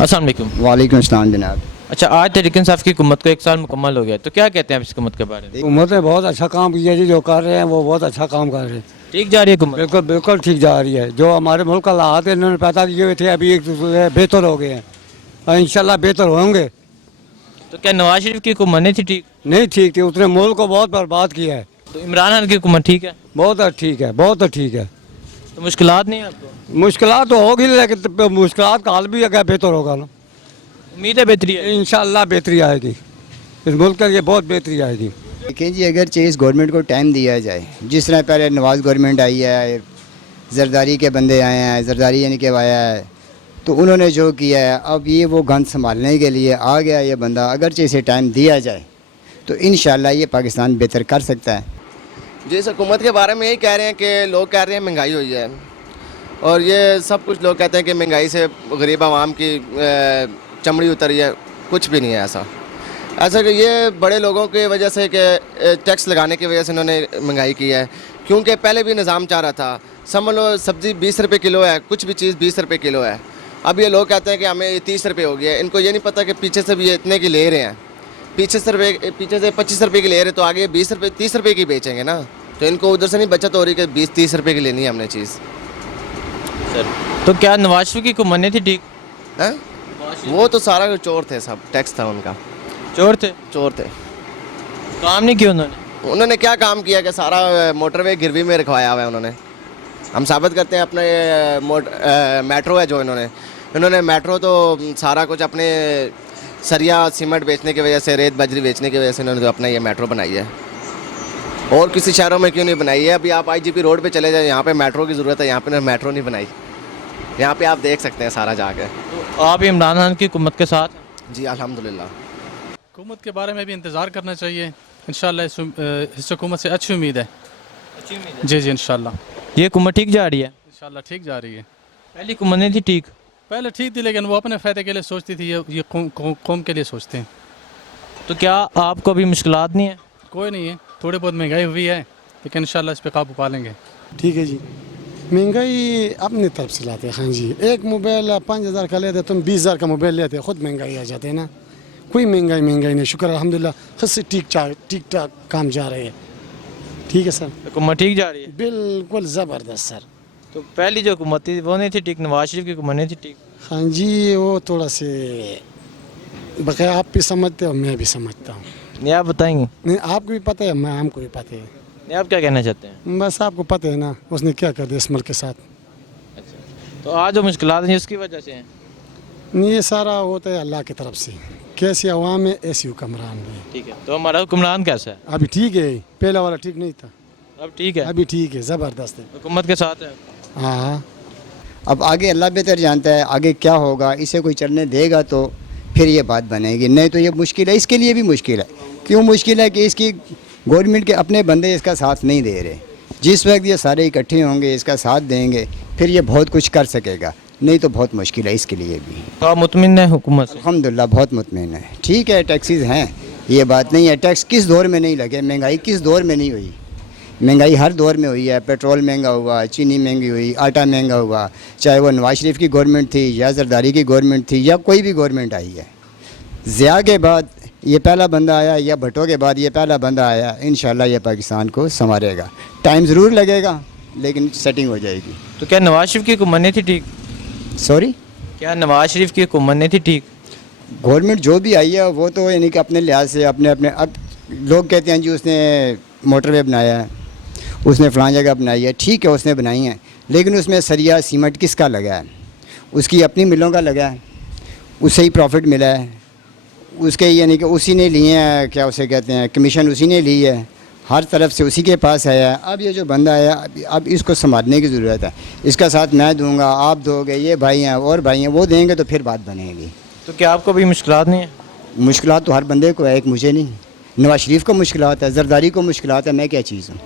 अस्सलाम वालेकुम। वालेकुम अस्सलाम जनाब। अच्छा, आज तहरीक इंसाफ की हुकूमत को 1 साल मुकम्मल हो गया, तो क्या कहते हैं आप इस हुकूमत के बारे में? हुकूमत ने बहुत अच्छा काम किया जी, जो कर रहे हैं वो बहुत अच्छा काम कर रहे हैं। ठीक जा रही है हुकूमत? बिल्कुल बिल्कुल ठीक जा रही है। जो हमारे मुल्क का हालात है इन्होंने पैदा किए हुए थे, अभी एक दूसरे बेहतर हो गए हैं और इंशाल्लाह बेहतर होंगे। तो क्या नवाज शरीफ की हुकूमत नहीं थी ठीक? नहीं ठीक थी, उसने मुल्क को बहुत बर्बाद किया है। तो इमरान खान की हुकूमत ठीक है? बहुत ठीक है, बहुत ठीक है। तो मुश्किलात नहीं है आपको? मुश्किलात तो होगी, लेकिन मुश्किलात का हल भी अगर बेहतर होगा ना, उम्मीद है बेहतरी है? इंशाल्लाह बेहतरी आएगी, इस मुल्क के लिए बहुत बेहतरी आएगी। देखिए जी, अगर इस गवर्नमेंट को टाइम दिया जाए, जिस तरह पहले नवाज गवर्नमेंट आई है, जरदारी के बंदे आए हैं, जरदारी यानी कि आया है, तो उन्होंने जो किया है, अब ये वो गंद संभालने के लिए आ गया ये बंदा। अगर इसे टाइम दिया जाए तो इंशाल्लाह ये पाकिस्तान बेहतर कर सकता है। जी, इस हुकूमत के बारे में यही कह रहे हैं कि लोग कह रहे हैं महंगाई हुई है, और ये सब कुछ लोग कहते हैं कि महंगाई से गरीब आवाम की चमड़ी उतरी है। कुछ भी नहीं है ऐसा कि ये बड़े लोगों की वजह से कि टैक्स लगाने की वजह से इन्होंने महंगाई की है। क्योंकि पहले भी निज़ाम चाह रहा था, समझ लो सब्ज़ी 20 रुपये किलो है, कुछ भी चीज़ 20 रुपये किलो है। अब ये लोग कहते हैं कि हमें ये 30 रुपये हो गया है। इनको ये नहीं पता कि पीछे से भी ये इतने की ले रहे हैं, पीछे से 25 रुपये की ले रहे हैं, तो आगे 20 रुपये 30 रुपये की बेचेंगे ना। तो इनको उधर से नहीं बचत हो रही कि 20-30 रुपये की लेनी है हमने चीज़। सर, तो क्या नवाज शरीफ की हुकूमत नहीं थी ठीक? हैं? वो तो सारा चोर थे, सब टैक्स था उनका। चोर थे? चोर थे। काम नहीं किया उन्होंने? उन्होंने क्या काम किया कि सारा मोटरवे गिरवी में रखवाया हुआ है उन्होंने। हम साबित करते हैं अपने मेट्रो है जो इन्होंने मेट्रो तो सारा कुछ अपने सरिया सीमेंट बेचने की वजह से, रेत बजरी बेचने की वजह से इन्होंने तो अपना ये मेट्रो बनाई है। और किसी शहरों में क्यों नहीं बनाई है? अभी आप IGP रोड पे चले जाए, यहाँ पे मेट्रो की ज़रूरत है, यहाँ पे मेट्रो नहीं बनाई। यहाँ पे आप देख सकते हैं सारा जाके। तो आप इमरान खान की हुकूमत के साथ हैं? जी अल्हम्दुलिल्लाह। हुकूमत के बारे में भी इंतज़ार करना चाहिए। इंशाल्लाह इस हुकूमत से अच्छी उम्मीद है। अच्छी उम्मीद है? जी जी इंशाल्लाह। ये हुकूमत ठीक जा रही है? इंशाल्लाह ठीक जा रही है। पहली हुकूमत नहीं थी ठीक? पहले ठीक थी, लेकिन वो अपने फ़ायदे के लिए सोचती थी, ये कौम के लिए सोचते हैं। तो क्या आपको अभी मुश्किलात नहीं है? कोई नहीं है, थोड़ी बहुत महंगाई हुई है, लेकिन इंशाल्लाह इस पर काबू पा लेंगे। ठीक है जी। महंगाई अपनी तरफ से लाते हैं। हाँ जी, एक मोबाइल 5,000 का लेते, तुम 20,000 का मोबाइल लेते, खुद महंगाई आ जाते हैं ना। कोई महंगाई नहीं, शुक्र अल्हम्दुलिल्लाह खुद से ठीक ठाक काम जा रहे हैं। ठीक है सर, हुकूमत ठीक जा रही है? बिल्कुल ज़बरदस्त सर। तो पहली जो हुकूमत थी वो नहीं थी ठीक? नवाज शरीफ की हुकूमत नहीं थी ठीक? हाँ जी, वो थोड़ा से बकाया आप भी समझते हो, मैं भी समझता हूँ। नहीं, आप बताएंगे? नहीं, आपको भी पता है, मैं हमको भी पता है। नहीं, आप क्या कहना चाहते हैं? बस आपको पता है ना उसने क्या कर दिया इस मुल्क के साथ। अच्छा, तो आज जो मुश्किलात हैं उसकी वजह से हैं? नहीं, ये सारा होता है अल्लाह की तरफ से। कैसी अवाम है ऐसी हुक्मरान भी। ठीक है, तो हमारा हुक्मरान कैसा है? अभी ठीक है, पहला वाला ठीक नहीं था, अब ठीक है? अभी ठीक है, ज़बरदस्त है। हुकूमत के साथ है? हाँ। अब आगे अल्लाह बेहतर जानता है आगे क्या होगा। इसे कोई चलने देगा तो फिर ये बात बनेगी, नहीं तो ये मुश्किल है। इसके लिए भी मुश्किल है। क्यों मुश्किल है? कि इसकी गवर्नमेंट के अपने बंदे इसका साथ नहीं दे रहे। जिस वक्त ये सारे इकट्ठे होंगे, इसका साथ देंगे, फिर ये बहुत कुछ कर सकेगा, नहीं तो बहुत मुश्किल है इसके लिए भी। तो आप मुतमिन है हुकूमत से? अल्हम्दुलिल्लाह बहुत मुतमिन है। ठीक है, टैक्सेस हैं, ये बात नहीं है। टैक्स किस दौर में नहीं लगे? महंगाई किस दौर में नहीं हुई? महंगाई हर दौर में हुई है। पेट्रोल महंगा हुआ, चीनी महंगी हुई, आटा महंगा हुआ, चाहे वो नवाज शरीफ की गवर्नमेंट थी या जरदारी की गवर्नमेंट थी या कोई भी गवर्नमेंट आई है। ज़िया के बाद ये पहला बंदा आया या भुट्टो के बाद ये पहला बंदा आया। इंशाल्लाह ये पाकिस्तान को संवारेगा। टाइम ज़रूर लगेगा लेकिन सेटिंग हो जाएगी। तो क्या नवाज शरीफ की हुकूमत नहीं थी ठीक? सॉरी, क्या नवाज शरीफ की हुकूमत नहीं थी ठीक? गवर्नमेंट जो भी आई है वो तो यानी कि अपने लिहाज से अपने अब लोग कहते हैं जी उसने मोटरवे बनाया है, उसने फ़लाँ जगह बनाई है। ठीक है, उसने बनाई है, लेकिन उसमें सरिया सीमेंट किसका लगा है? उसकी अपनी मिलों का लगा है, उससे ही प्रॉफिट मिला है, उसके यानी कि उसी ने लिए हैं, क्या उसे कहते हैं, कमीशन उसी ने ली है, हर तरफ से उसी के पास आया है। अब ये जो बंदा आया, अब इसको संभालने की ज़रूरत है। इसका साथ मैं दूंगा, आप दोगे, ये भाई हैं और भाई हैं, वो देंगे तो फिर बात बनेगी। तो क्या आपको भी मुश्किलात नहीं है? मुश्किलात तो हर बंदे को है, एक मुझे नहीं। नवाज शरीफ को मुश्किलात है, जरदारी को मुश्किलात है, मैं क्या चीज़ हूँ?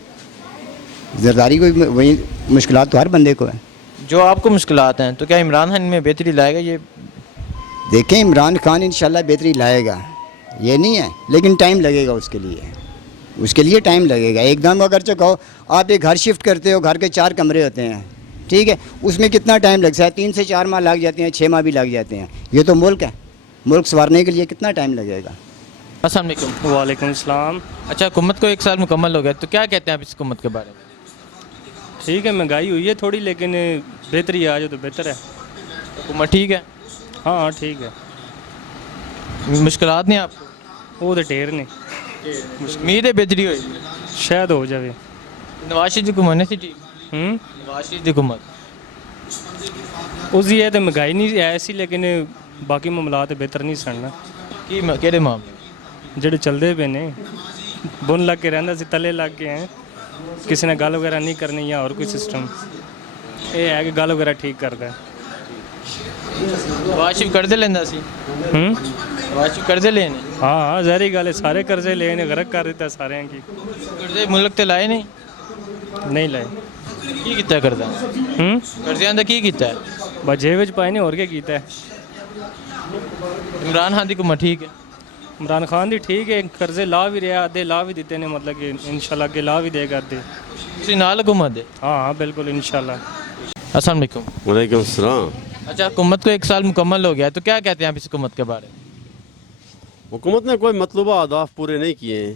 जरदारी को वही मुश्किलात तो हर बंदे को है। जो आपको मुश्किलात हैं, तो क्या इमरान खान में बेहतरी लाएगा? ये देखें, इमरान खान इंशाल्लाह बेहतरी लाएगा, ये नहीं है, लेकिन टाइम लगेगा उसके लिए टाइम लगेगा। एकदम अगर कहो आप एक घर शिफ्ट करते हो, घर के 4 कमरे होते हैं, ٹھیک ہے، اس میں کتنا ٹائم لگتا ہے؟ 3 سے 4 ماہ لگ جاتے ہیں، 6 ماہ بھی لگ جاتے ہیں. یہ تو ملک ہے، ملک سنوارنے کے لیے کتنا ٹائم لگ جائے گا؟ السلام علیکم. وعلیکم السلام. اچھا حکومت کو 1 سال مکمل ہو گیا تو کیا کہتے ہیں آپ اس حکومت کے بارے میں؟ ٹھیک ہے، مہنگائی ہوئی ہے تھوڑی لیکن بہتری آ جائے تو بہتر ہے. حکومت ٹھیک ہے؟ ہاں ٹھیک ہے. مشکلات نہیں آپ کو؟ وہ تو ٹھیر نے امید ہے بہتری ہوئی؟ شاید ہو جائے. نواز شریف کی حکومت نہیں سی ٹھیک؟ ہوں نواز شریف کی حکومت اس ہے تو مہنگائی نہیں ایسی لیکن باقی معاملات بہتر نہیں سننا کی کہڑے معاملے؟ جڑے چلتے پے نے. بن لگ کے رہندا سی تلے لگ کے ہیں. کسی نے گل وغیرہ نہیں کرنی یا اور کوئی سسٹم. یہ ہے کہ گل وغیرہ ٹھیک کرتا ہے. نواز شریف قرضے لینا سی؟ نواز شریف قرضے لینے؟ ہاں ہاں ظاہری گل ہے. سارے قرضے لے نے غرق کر دیتا سارے کی. قرضے ملک تے لائے نہیں؟ نہیں لائے. کی کیتا ہے قرضہ؟ قرضے اندر کی کیتا ہے؟ بس جیب وچ پائے نے اور کیا کیتا ہے. عمران خان کی حکومت ٹھیک ہے؟ عمران خان دی ٹھیک ہے. قرضے لا بھی رہا آدھے لا بھی دیتے نے مطلب کہ انشاءاللہ کہ لا بھی دے گا آدھے. اسی نال حکومت ہے؟ ہاں ہاں بالکل انشاءاللہ. السلام علیکم. وعلیکم السلام. اچھا حکومت کو 1 سال مکمل ہو گیا تو کیا کہتے ہیں آپ اس حکومت کے بارے میں؟ حکومت نے کوئی مطلوبہ اہداف پورے نہیں کیے ہیں.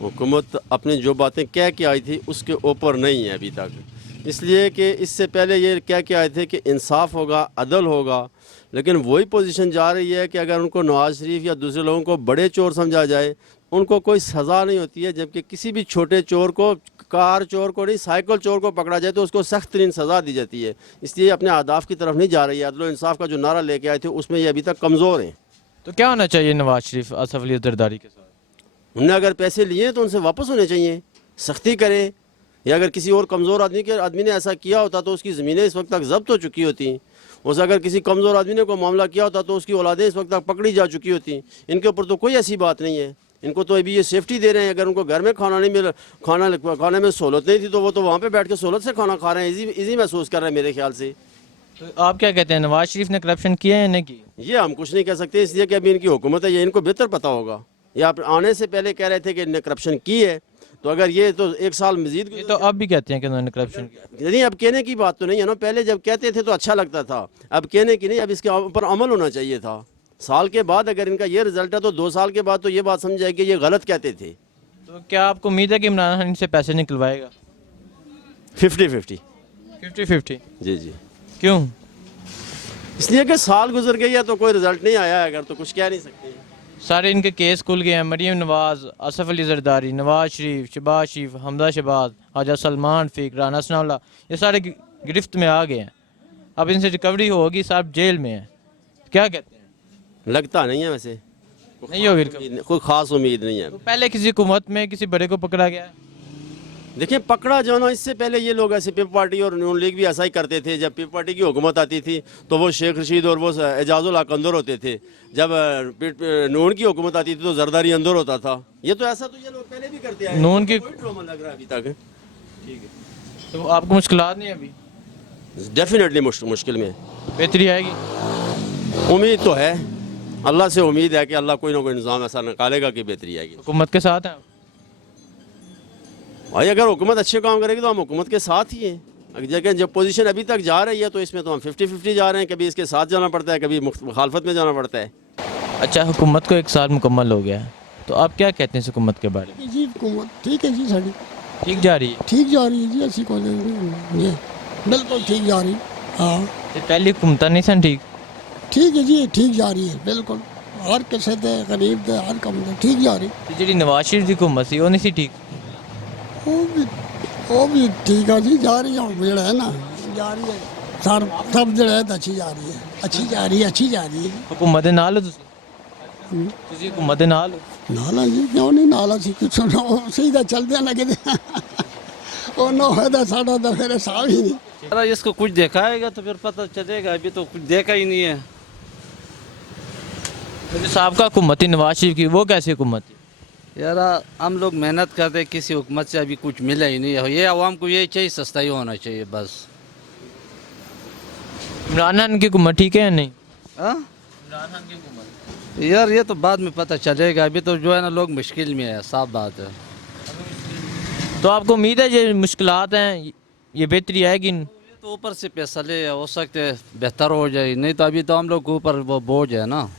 حکومت اپنی جو باتیں کہہ کے آئی تھی اس کے اوپر نہیں ہے ابھی تک. اس لیے کہ اس سے پہلے یہ کہہ کے آئے تھے کہ انصاف ہوگا، عدل ہوگا، لیکن وہی پوزیشن جا رہی ہے کہ اگر ان کو نواز شریف یا دوسرے لوگوں کو بڑے چور سمجھا جائے ان کو کوئی سزا نہیں ہوتی ہے، جبکہ کسی بھی چھوٹے چور کو، کار چور کو نہیں، سائیکل چور کو پکڑا جائے تو اس کو سخت ترین سزا دی جاتی ہے. اس لیے اپنے اہداف کی طرف نہیں جا رہی ہے. عدل و انصاف کا جو نعرہ لے کے آئے تھے اس میں یہ ابھی تک کمزور ہیں. تو کیا ہونا چاہیے نواز شریف آصف علی زرداری کے ساتھ؟ انہوں نے اگر پیسے لیے تو ان سے واپس ہونے چاہیے، سختی کریں. یا اگر کسی اور کمزور آدمی نے ایسا کیا ہوتا تو اس کی زمینیں اس وقت تک ضبط ہو چکی ہوتی. اسے اگر کسی کمزور آدمی نے کوئی معاملہ کیا ہوتا تو اس کی اولادیں اس وقت تک پکڑی جا چکی ہوتی. ان کے اوپر تو کوئی ایسی بات نہیں ہے. ان کو تو ابھی یہ سیفٹی دے رہے ہیں. اگر ان کو گھر میں کھانا نہیں مل، کھانے میں سہولت نہیں تھی تو وہ تو وہاں پہ بیٹھ کے سہولت سے کھانا کھا رہے ہیں. ایزی محسوس کر رہے ہیں میرے خیال سے. تو آپ کیا کہتے ہیں نواز شریف نے کرپشن کیا ہے یا نہیں کی؟ یہ ہم کچھ نہیں کہہ سکتے اس لیے کہ ابھی ان کی حکومت ہے. یہ ان کو بہتر پتہ ہوگا. یہ آپ آنے سے پہلے کہہ رہے تھے کہ انہوں نے کرپشن کی ہے، تو اگر یہ تو 1 سال مزید یہ تو اب بھی کہتے ہیں کہ انہوں نے کرپشن کیا. نہیں، اب کہنے کی بات تو نہیں ہے نا. پہلے جب کہتے تھے تو اچھا لگتا تھا. اب کہنے کی نہیں، اب اس کے اوپر عمل ہونا چاہیے تھا. سال کے بعد اگر ان کا یہ رزلٹ ہے تو 2 سال کے بعد تو یہ بات سمجھ جائے کہ یہ غلط کہتے تھے. تو کیا آپ کو امید ہے کہ عمران خان ان سے پیسے نکلوائے گا؟ 50-50. 50-50؟ جی جی. کیوں؟ اس لیے کہ سال گزر گئی ہے تو کوئی رزلٹ نہیں آیا ہے اگر تو کچھ کہہ نہیں سکتے. سارے ان کے کیس کھل گئے ہیں. مریم نواز، آصف علی زرداری، نواز شریف، شہباز شریف، حمزہ شہباز، خواجہ سلمان فیق، رانا ثناء اللہ، یہ سارے گرفت میں آ گئے ہیں. اب ان سے ریکوری ہوگی، صاحب جیل میں ہیں. کیا کہتے ہیں؟ لگتا نہیں ہے ویسے. نہیں ہوگی recovery؟ کوئی خاص امید نہیں ہے. پہلے کسی حکومت میں کسی بڑے کو پکڑا گیا ہے؟ دیکھیں پکڑا جو نا، اس سے پہلے یہ لوگ ایسے پیپل پارٹی اور نون لیگ بھی ایسا ہی کرتے تھے. جب پیپل پارٹی کی حکومت آتی تھی تو وہ شیخ رشید اور وہ اعجاز الحق اندر ہوتے تھے. جب نون کی حکومت آتی تھی تو زرداری اندر ہوتا تھا. یہ تو ایسا تو یہ لوگ پہلے بھی کرتے آئے ہیں. نون کی کوئی ڈرامہ لگ رہا ہے ابھی تک. ٹھیک ہے. تو آپ کو مشکلات نہیں ابھی؟ ڈیفینیٹلی مشکل میں بہتری آئے گی؟ امید تو ہے. اللہ سے امید ہے کہ اللہ کوئی نہ کوئی نظام ایسا نکالے گا کہ بہتری آئے گی. حکومت کے ساتھ ہیں آپ؟ بھائی اگر حکومت اچھے کام کرے گی تو ہم حکومت کے ساتھ ہی ہیں. لیکن جب پوزیشن ابھی تک جا رہی ہے تو اس میں تو ہم 50-50 جا رہے ہیں. کبھی اس کے ساتھ جانا پڑتا ہے، کبھی مخالفت میں جانا پڑتا ہے. اچھا حکومت کو 1 سال مکمل ہو گیا ہے تو آپ کیا کہتے ہیں اس حکومت کے بارے میں؟ جی حکومت ٹھیک ہے جی، ساری ٹھیک جا رہی ہے؟ ٹھیک جا رہی ہے جی. ایسی کوئی جی بالکل ٹھیک جا رہی. ہاں تو پہلی حکومت نہیں سن ٹھیک؟ ٹھیک ہے جی، ٹھیک جا رہی ہے بالکل. ہر کسی دے غریب دے ہر کم دے ٹھیک جا رہی. تو جی نواز شریف کی حکومت سی وہ نہیں سی ٹھیک؟ وہ بھی ٹھیک ہے جی، جا رہی ہے. جڑا ہے نا جا رہی ہے سب جڑا ہے اچھی جا رہی ہے، اچھی جا رہی ہے، اچھی جا رہی ہے. حکومت دے نال ہو تسی حکومت دے نال ہو؟ نالا جی کیوں نہیں نالا سی کچھ سیدھا چلتے ہیں لگے وہ نہ ہوتا ساڈا تو پھر حساب ہی نہیں. اگر اس کو کچھ دکھائے گا تو پھر پتہ چلے گا. ابھی تو کچھ دیکھا ہی نہیں ہے. صاحب کا حکومت تھی نواز شریف کی، وہ کیسی حکومت تھی؟ یار ہم لوگ محنت کرتے ہیں، کسی حکومت سے ابھی کچھ ملا ہی نہیں ہے. یہ عوام کو یہی چاہیے سستا ہی ہونا چاہیے بس. عمران خان کی حکومت ٹھیک ہے یا نہیں؟ ہاں عمران خان کی حکومت یار یہ تو بعد میں پتہ چلے گا. ابھی تو جو ہے نا لوگ مشکل میں ہے، صاف بات ہے. تو آپ کو امید ہے یہ مشکلات ہیں یہ بہتری آئے گی؟ तो ऊपर से पैसा ले हो सकते बेहतर हो जाए, नहीं तो अभी तो हम लोग के ऊपर वो बोझ है ना।